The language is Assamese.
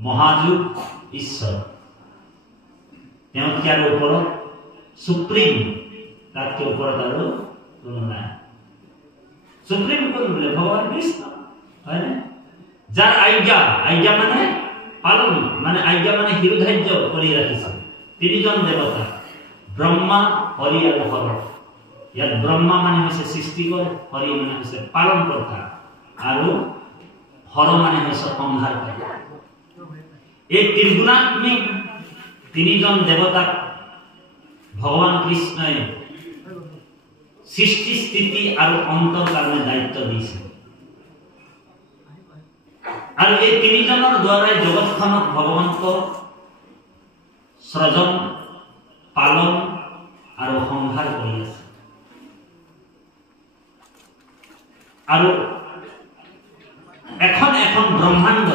মহাযুগ ঈশ্বৰ তেওঁলোকৰ ওপৰত সুপ্ৰিম তাতকৈ ওপৰত আৰু কোনো নাই সুপ্ৰিম কোন বোলে ভগৱান কৃষ্ণ হয় না যাৰ আজ্ঞা মানে পালন মানে আজ্ঞা মানে হিৰোধাৰ্য কৰি ৰাখিছে তিনিজন দেৱতা ব্ৰহ্মা হৰি আৰু হৰ ইয়াত ব্ৰহ্মা মানে হৈছে সৃষ্টিকৰ হৰি মানে হৈছে পালনকৰ্তা আৰু হৰ মানে হৈছে সংহাৰকাৰী এই ত্ৰিগুণাত্মিক তিনিজন দেৱতাক ভগৱান কৃষ্ণই সৃষ্টি স্থিতি আৰু অন্তৰ কাৰণে দায়িত্ব দিছে আৰু এই তিনিজনৰ দ্বাৰাই জগতখনক ভগৱন্ত সৃজন পালন আৰু সংহাৰ কৰি আছে আৰু এখন ব্ৰহ্মাণ্ড